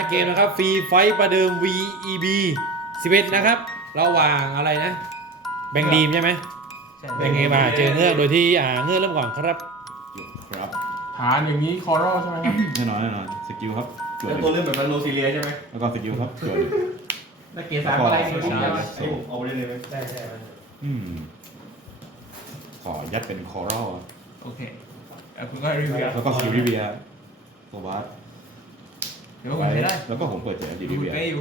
เกมนะครับฟรีไฟประเดิม VEB 11นะครับระหว่างอะไรนะแบงดีมใช่ไหมแบงเกมมาเจอเงือกโดยที่เงือกเริ่มก่อนครับครับฐานอย่างนี้คอรัลใช่ไหมครับแน่นอนแน่นอนสกิลครับจวดแล้วตัวเล่นแบบมันโนซีเรียใช่ไหมแล้วก็สกิลครับจวดแล้วเกียร์สามอะไรนี่แล้วก็ผมอันนี้ผมเอาไปได้เลยไหมได้ใช่อืมขอยัดเป็นคอรัลโอเคคุณก็รีวิวแล้วก็คิวริเบียโซบาสเดี๋ยวผมใช้ได้แล้วก็ผมเปิดเจอดูริเบียได้อยู่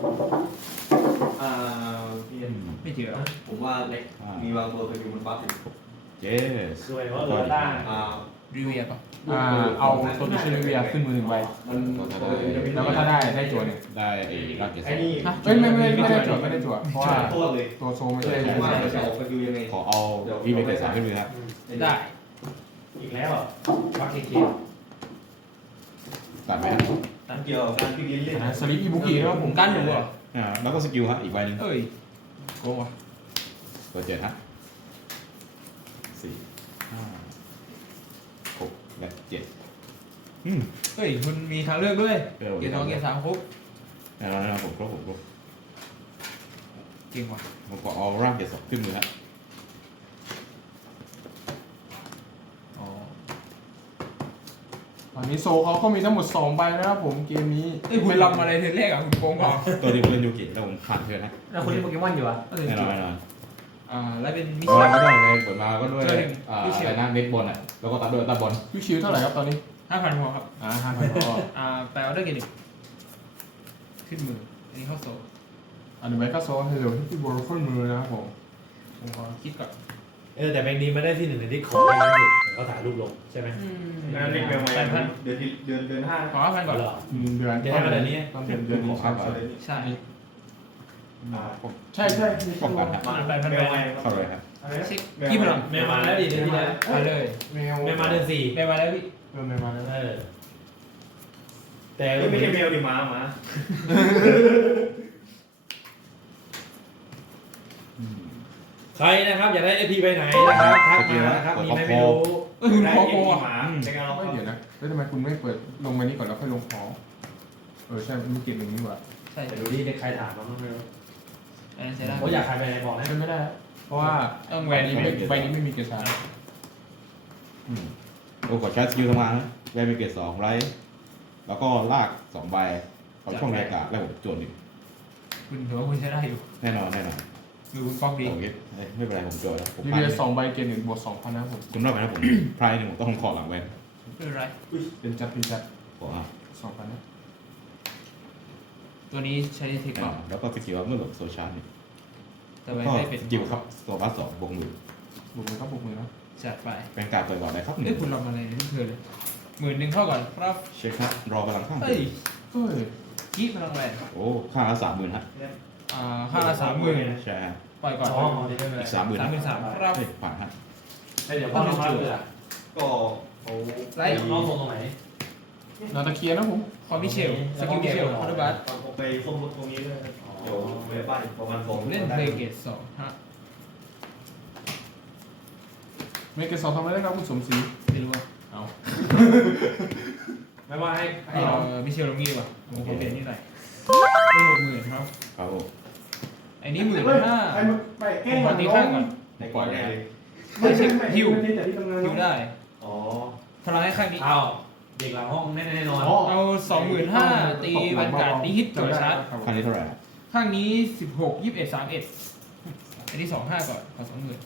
พี่เอ็นไม่เจอผมว่าเล็กมีบางตัวเคยมีมันบัฟอยู่เจสสวยเพราะเหลือต้ารีวิวป่ะเอาตัวที่ชื่อรีวิวขึ้นมือหนึ่งใบแล้วก็ถ้าได้จั่วหนึ่งได้ไอ้รักเกสไอ้นี่ไม่ได้จั่วเพราะว่าตัวเลยตัวโซไม่ใช่ผมว่าจะออกสกิลยังไงขอเอาวีเบเกสามขึ้นมือครับได้อีกแล้วอ่ะวักเคตัดไหมครับเกี่ยวกับการพี่เลี้ยงเล่นสลิปอีบุกิแล้วผมกั้นอยู่อ่ะแล้วก็สกิลฮะอีกใบหนึ่งเอ้ยโกงว่ะเปิดเจอฮะ4 5 6และ7 เฮ้ยคุณมีทางเลือกด้วยเออเกียร์สองเกียร์สามครบแน่นอนผมครบเก่งว่ะผมขอเอาร่างเกสขึ้นมือฮะตอนนี้โซเขามีทั้งหมด2ใบนะครับผมเกมนี้คุณลำอะไรเทนแรกอ่ะคุณโกงว่ะตัวที่ผมเล่นยูกิแล้วผมผ่านเพื่อนฮะแล้วคุณเล่นโปเกมอนอยู่อ่ะแน่นอนแน่นอนแล้วเป็นมิชเราชั่นก็ด้วยเลยเปิดมาก็ด้วยอะไรนะเน็ตบอลอ่ะแล้วก็ตัดด้วยตัดบอลยูชิวเท่าไหร่ครับตอนนี้ 5,000พอครับ 5,000พอแปลว่าได้กี่หนึ่งขึ้นมือ อันนี้เข้าโซ่อันนี้ใบก็โซให้เร็วที่บอลขึ้นมือนะครับผมผมขอคิดก่อนแต่แบงดีมาได้ที่1ในที่ของในนั้นสุดเขาถ่ายรูปลงใช่ไหมแล้วเล่นเบลมาเดือนห้าขอ5,000ก่อนเหรอเดือนเดี๋ยวให้มาเดือนนี้ต้นเดือนนี้ครับใช่ใช่มีป้องกันฮะมา8,000 เบไปลมาเข้าเลยฮะเช็คกี่พลังแม่มาแล้วดิเดือนที่แล้วมาเลยแมวแม่มาเดือน4 ได้มาแล้วพี่แมวมาแล้วแต่ไม่ใช่เบลดิมาใครนะครับอยากได้ไอพีไปไหนนะครับทักมานะครับมีไหมไม่รู้คุณขอโกงหมาในการเราไม่เดี๋ยวนะแล้วทำไมคุณไม่เปิดลงมานี้ก่อนแล้วค่อยลงพอใช่มีเก็บอย่างนี้ว่ะใช่แต่ดูดิใครถามมาบ้างไม่รู้อันนั้นใช้ได้ผมอยากใครไปไหนบอกนะเป็นไม่ได้ เพราะว่าต้องใบแหวนนี้นี้ใบนี้ไม่มีเกสรโอ้กดใช้สกิลทำงานนะแวร์เบเกต2ไรแล้วก็ลาก2ใบเอาช่องแรกกาแล้วผมจวนหนึ่งคุณถือว่าคุณใช้ได้อยู่แน่นอนดูคุณฟ้องดีโอเคไม่เป็นไรผมจวนแล้วผมรีผ่านเวีย2ใบเกณฑ์1บวก2,000นะครับผมคุณรอบไปนะผมพรายหนึ่งผมต้องขอหลังแวนไม่เป็นไรเป็นจัดขอฮะ 2,000นะตัวนี้ใช้เทคก่อนแล้วก็สกิลเมื่อหลบโซชาร์นี่แต่ไว้ก็ได้เป็นสกิลครับตัวบัส2บวกมือบุกมือครับบุกมือนะจัดไปเป็นการเปิดก่อนเลยครับหเอ้นึ่ยงคุณรับอะไรเนี่ยเพิ่งเคยเลย10,000เข้าก่อนครับเช็คครับรอพลังข้างเฮ้ยเฮ้ยกี้พลังแหวนโอ้ค่าละ30,000ฮะค่าละ30,000 ใช่ฮะปล่อยก่อนอ๋อไม่เป็นไรอีก30,000 33,000ครับเฮ้ยผ่านฮะเดี๋ยวพ่อน้องครับก็เขาไล่น้องส่งตรงไหนนาตะเคียนนะผมคอมมิเชลสกิลมิเชลคาร์ดบัสผมไปส้มรถตรงนี้เลยเดี๋ยวไปบ้านประมาณ2 เล่นเพลย์เกต2ฮะเมกเกสรทำอะไรได้ครับคุณสมศรีไม่รู้ว่าเอาไม่ว่าให้มิเชลลงงี้ดีกว่าผมขอเปลี่ยนนิดหน่อยเป็น60,000ครับครับผมไอ้นี่15,000 ไปแก้ผมขอตีข้างก่อนในก่อนแน่เลยไม่ใช่ฮิวฮิวได้อ๋อพลังให้ข้างนี้เอาเด็กหลังห้องแน่นอนเอา25,000ตีบรรยากาศตีฮิตตัวชาร์จค่านี้เท่าไหร่ฮะข้างนี้16 21 31อันนี้25ก่อนขอ20,000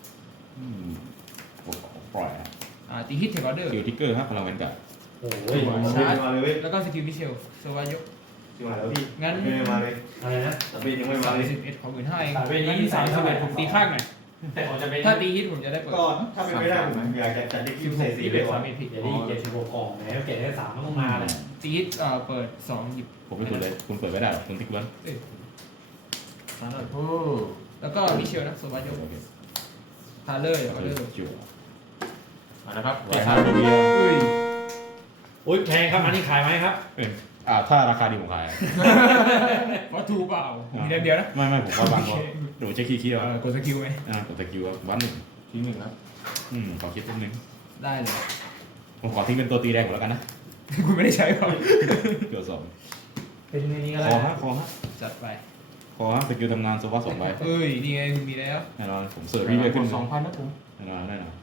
ผมปล่อยฮะตีฮิตเทคออเดอร์สกิลทิกเกอร์ฮะพลังแวนการ์ดโอ้ยชาร์จมาเลยเว้ยแล้วก็สกิลมิเชลโซวายกมาแล้วพี่งั้นไม่มาเลยอะไรนะแต่เป็นยังไม่มาเลย 31ขอ15,000เองแต่เวนี้งั้น31ผมตีข้างหน่อยแต่ผมจะเป็นถ้าตีฮิตผมจะได้เปิดก็ถ้าเป็นไม่ได้ผมอยากจะจัดดิคิวใส่สีไปก่อน 31ผิดเดี๋ยวได้76กล่องแหมเก็บได้3มันต้องมาเลยตีฮิตเปิด2หยิบผมไม่ถูกเลยคุณเปิดไม่ได้หรอกคุณติ๊กล้วนโอ้แล้วก็มิเชลนะโซวายกโอเคทาเลอร์ออเดอร์จิ๋วนะครับราคาดีอุ้ยโอ้ยแพงครับอันนี้ขายไหมครับถ้าราคาดีผมขายว่าถูกเปล่ามีเดียวนะไม่ผมว่าบางก็ดูเช็คขี้เคี้ยวกดสกิลไหมกดตะกิ้ววันหนึ่งทีหนึ่งครับขอคิดนิดนึงได้เลยผมขอทิ้งเป็นตัวตีแดงก่อนแล้วกันนะคุณไม่ได้ใช้เปล่าเกือบ2 เป็นในนี้ก็คได้อฮะคอฮะจัดไปคอฮะสกิลทำงานโซฟา2ใบเอ้ยนี่ไงคุณมีแล้วแน่นอนผมเสิร์ฟพี่เรื่อยขึ้น 2,000นะผมแน่นอนแน่นอน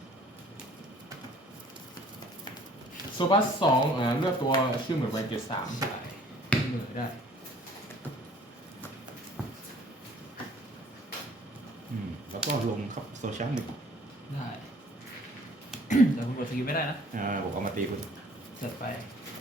โซบัส2เลือกตัวชื่อเหมือนไวเกต3 ใช่เหนือได้แล้วก็ลงครับโซเชียลหนึ่งได้ แต่คุณกดสกิลไม่ได้นะผมเอามาตีคุณจัดไป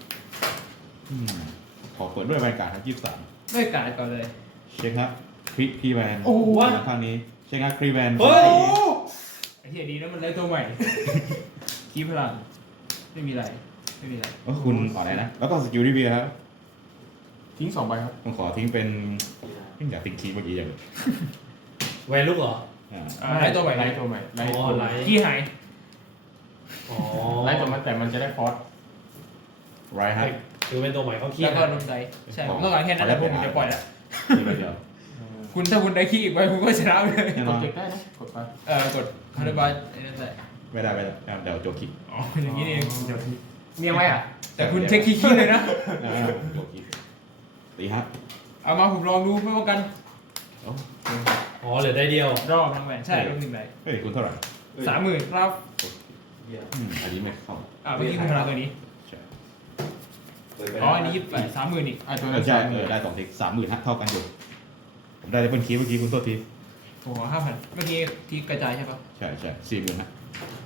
ขอเปิดด้วยบรรยากาศทั้ง23 ด้วยการดก่อนเลยเช็คครับครีแวนโอ้โหข้างนี้เช็คครับครีแวนเฮ้ยไอ้ที่ดีนะมันได้ตัวใหม่ คีพลังไม่มีอะไรไม่มีอะไรก็คุณขออะไรนะ แล้วก็สกิลรีเวียครับทิ้ง2ใบครับผมขอทิ้งเป็นอยากทิ้งคีย์เมื่อกี้อย่างแวนลูกเหรอได้ตัวใหม่ไลท์ตัวใหม่ไลท์อ๋อตัวไลท์ที่หายอ๋อไลท์ตัวใหม่แต่มันจะได้ฟอสไรฮะคือเป็นตัวใหม่เขาขี้แล้วก็นะลงใจใช่ผมต้องการแค่นั้นแหละผมจะปล่อยแล้วทีเดียวคุณถ้าคุณได้ขี้อีกไปคุณก็ชนะเลยแน่นกอดนเก็บได้นะกดไปกดคาร์บอนไอ้นั่นแหละไม่ได้เดี๋ยวโจคิดอ๋ออย่างนี้นี่เองเดี๋ยวพี่เมียงไว้อ่ะแต่คุณเช็คขี้เลยนะโจคิดตีฮะเอามาผมลองดูไม่ป้องกันอ๋อเหลือได้เดียวรอบทั้งแหวนใช่รอบหนึ่งใบเฮ้ยคุณเท่าไหร่ 30,000ครับอันนี้ไม่เข้าเมื่อกี้คุณพลังตัวนี้ใช่อ๋ออันนี้28 30,000อีกไอตัวนั้นใช่ 30,000 ได้2 ทิก30,000ฮะเท่ากันอยู่ผมได้เลเปิลคีย์เมื่อกี้คุณโทษทีโอ้โห5,000เมื่อกี้ที่กระจายใช่ปะใช่40,000ฮะ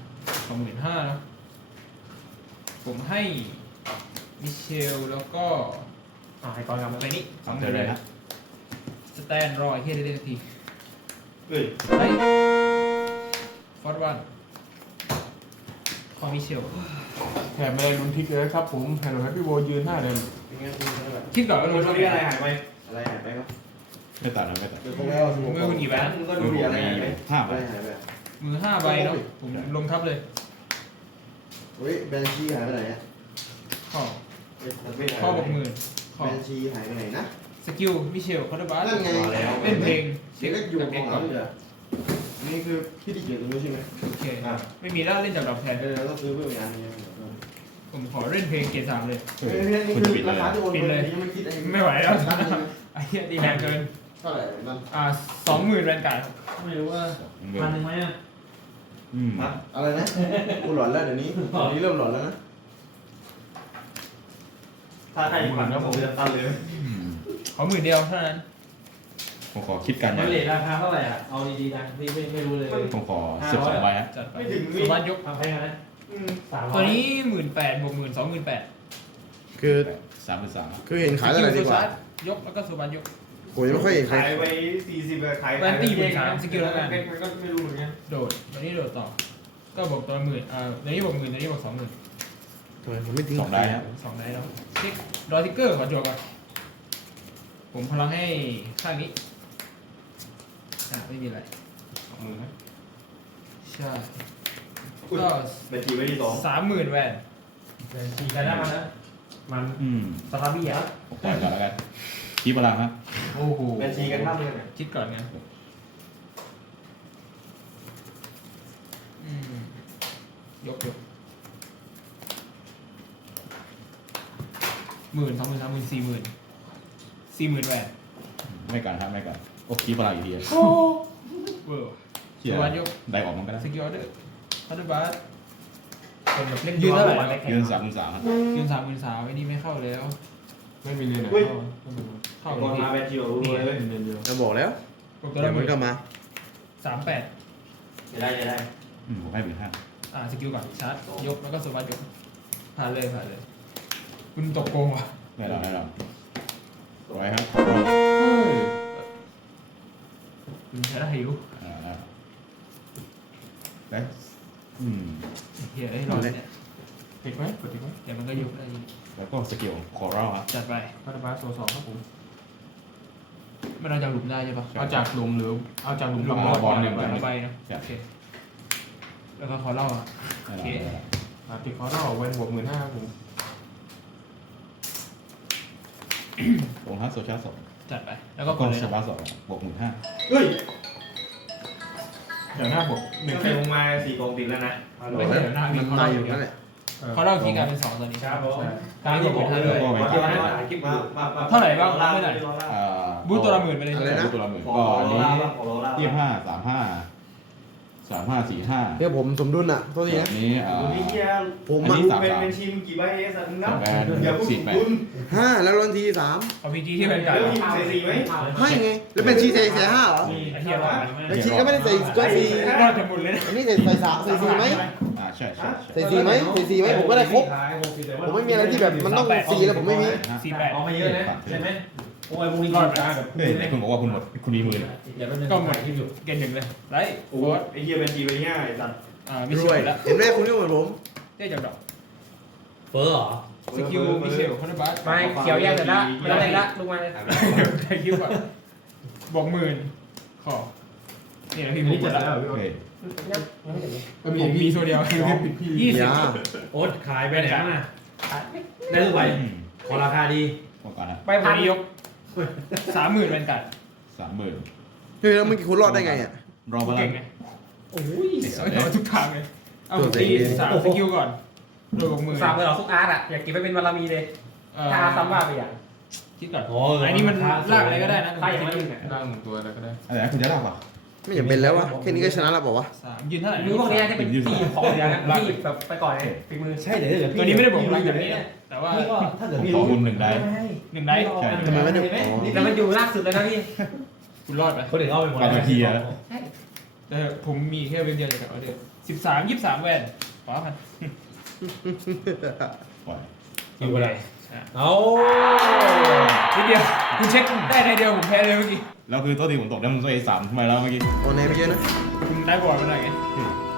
25,000นะผมให้มิเชลแล้วก็ให้ก่อนกับไปนี่เจอเลยฮะสแตนรอยเฮียได้ทีเฮ้ยไปฟอร์ดวันคอมิเชลแถมไม่ได้ลุ้นทิกเลยครับผมแฮลโลแฮปปี้โวยืน5 เดือนเป็นไงคุณอะไรคิดก่อนว่าคุลณงดูเท่าที่ไหอะไรร่หายไปอะไรหายไปครับไม่ตัดนะไม่ตัดเดี๋ยวผมไม่เอาสมุดมือคุณกี่ใบนะคุณก็ดูที่อะไรหายไป 5 อะไรหายไปมือ5 ใบเนาะผมลงทับเลยเฮ้ยแบนชีหายไปไหนอ่ะข้อไม่หายข้อบวกหมื่นข้อแบนชีหายไปไหนนะสกิลมิเชลคอร์ดบัสนั่นไงเล่นเพลงเช็คอยู่กับขเด็อก งก่อเรานเลยนี่คือพี่ที่เขียนตรงนี้ใช่ไหมโอเคไม่มีแล้วเล่นจากดอกแทนต้องซื้อเพื่องานนี้ผมขอเล่นเพลงเกรด3เลยนี่คุณจะปิดเลราย คาที่โอนไปยังไม่คิดไม่ไหวแล้วไอ้เหี้ยดีแรงเกินเท่าไหร่นั่น 20,000แวนการ์ดไม่รู้ว่า1,000ไหมอ่ะอะไรนะกูหลอนแล้วเดี๋ยวนี้เริ่มหลอนแล้วนะถ้าใครฝันว่าผมจะตันเลยขอ10,000เดียวเท่านั้นผมขอคิดกันมันเลทราคาเท่าไหร่อ่ะ เอาดีๆนะไม่รู้เลยผมขอ12ใบฮะจัดไปไม่ถึงสวัสดยกทำแพงนะ300 ตัวนี้18,000บวก10,000 28,000 คือ 33 คือเห็นขายเท่าไหร่ดีกว่ายกแล้วก็สวัสดยกผมยังไม่ค่อยเห็นใครขายไป40อะขายแวนตี้13สกิลแล้วกันมันก็ไม่รู้เหมือนกันโดดตัวนี้โดดต่อ ก็บอกตัว10,000ตัวนี้บอก10,000ตัวนี้บอก20,000 ทำไมผมไม่ทิ้ง 2ได้ฮะ 2ได้แล้วทิกรอทิกเกอร์ขอจวก่อนผมพลังให้ข้างนี้ไม่มีอะไรมือนะใช่ก็บัญชีไว้ที่2 30,000แวนขี่กันได้มานะมัน สตาร์บี้อ่ะผมปล่อยก่อนแล้วกันคีย์พลังฮะโอ้โหบัญชีกันท่าเลยคิดก่อนไงยก10,000 20,000 30,000 40,000แวนไม่กันฮะไม่กันโอ้คีย์พลังอีกทีเวอร์เชี่ยสวัสดยกได้ออกมันก็ได้สกิลออเดอร์คัตเตอร์บัสคนแบบเล่นยืนเท่าไหร่ยืน33ฮะยืน33,000ไอ้นี่ไม่เข้าแล้วไม่มีเลยนะเข้าก่อนเลยมาบัญชีของรู้เลยเดียวจะบอกแล้วกดตัวเดี๋ละยวมันก็มา 38 จะได้ผมให้15,000 สกิลก่อนชาร์จยกแล้วก็สวัสดยกผ่านเลยคุณตกโกงว่ะได้แล้วไว้ครับคุณใช้ได้หิวได้เฮียไอ้รอเนี่ยติดไหมกดติดไหมเดี๋ยวมันก็ยกได้แล้วก็สกิลคอรัลครับจัดไปคาร์บาสโซ2ครับผมมันเอาจากหลุมได้ใช่ปะเอาจากหลุมหรือเอาจากหลุมหลุมกับบอลหหนึ่งลุมใบใบนะโอเคแล้วก็ขอเล่าอ่ะติดคอร์ดเอาไว้บวก15,000ครับผมผมฮัทโซชาร์2 จัดไปแล้วแล้ก็วกก็ดเลยสนะวา2บวก15,000 เฮ้ยเดี๋ยวหน้าบวกหนึ่งใครลงมา4กองติดแล้วนะไม่ใช่เดี๋ยวหน้ามีมันเขามาเล่าออยู่ ยู่นั่นแหละเขาเล่าคีย์การเป็น2ตัวนี้ครับผมการที่ผมให้ด้วยแล้วก็ไปเท่าไหร่บ้างรับไม่ได้อ่าบูตตัวละ10,000ไปเลยอะไรนะตัวละหมื่นก็อันนี้ยี่ห้า35 45 45 เนี่ยผมสมดุลอ่ะโทษทีอันะนนี้นี่เฮียผมอันอ่ะนี้เป็นทีมกี่ใบเอสอ่ะมึงนับแบนอย่าพูด 48 คุณ 5แล้วรอนที3 เอาพีจีที่เป็นการแล้วทีมเซซีไหมไม่ไงแล้วเป็นชีใส่5เหรอไอ้เหี้ยว่าแล้วชีก็ไม่ได้ใส่ก็สี่รอดจะหมดเลยนะอันนี้ใส่3ใส่4ไหมใช่ใส่4ไหมใส่4ไหมผมก็ได้ครบผมไม่มีอะไรที่แบบมันต้อง4แล้วผมไม่มี 48 เอามาเยอะนะใช่ไหมโอ้ยพวกนี้รอดตาแบบเฮ้ยไหนคุณบอกว่าคุณหมดคุณมีหมื่นเดี๋ยวแป๊บนึงก็หมดคลิปอยู่เกณฑ์1เลยไลท์โอ้โค้ดไอเฮียเป็นทีไปง่ายสัตว์มิรเชวยลแล้วเห็นไหมคุณนี่เหมือนผมเจ๊จับดอกเฟอร์เหรอสกิลมิเชลคอนเทบัสไม่เขียวแยกแต่ละไม่ต้องเลยละลงมาเลยใครคิวก่อนบอก10,000ขอเนี่ยพี่ผมหมดแล้วโอเคผมมีโซเดียว20 ยาโอ๊ตขายไปไหนมาได้ทุกใบขอราคาดีต้องการฮะไปตอพันนนี้ยก 30,000เป็นกัด 30,000 เฮ้ยแล้วเมื่อกี้คุณรอดได้ไงอ่ะรอพลัเก่งงไงโอ้ยเอาทุกทางเลยเอาผมตี3สกิลก่อนโดยบอก10,000 สามเลยเหรอทุกอาร์ตอ่ะอยากเก็บไปเป็นบารมีเลยถ้าอาร์ตซ้ำว่าไปอย่างคิดก่อนโอ้อันนี้มันลากอะไรก็ได้นะถ้าอย่างนั้นอ่ะร่าง1ตัวอะไรก็ได้อะไรนะคุณจะเล่าป่ะไม่จำเป็นแล้ววะแค่นี้ก็ชนะแล้วบอกว่า 3ยืนเท่าไหร่มือพวกนี้ที่เป็นทีมของอย่างนั้นที่แบบไปก่อนเลยฝีมือใช่เดี๋ยวเดี๋ยวตัวนี้ไม่ได้บอกพลังจากนี้นะแต่ว่าพี่ก็ถ้าเกิดผมพี่ขอรู้คุณ1ได้ 1ได้ใช่ทำไมไม่ได้อ๋อแล้วมันอยู่ล่างสุดเลยนะพี่คุณรอดไหมคนอื่นเอาไปหมดไปทีอะแต่ผมมีแค่เว็บเดียวจากเอาเดือน13 23แวนขอพันปล่อยคิวอะไรเอานิดเดียวคุณเช็คได้ในเดียวผมแพ้เลยเมื่อกี้แล้วคือตัวที่ผมตกได้มันตัว A3 ทำไมแล้วเมื่อกี้โอนเนไปเยอะนะคุณได้บอร์ดมาหน่อยไงเ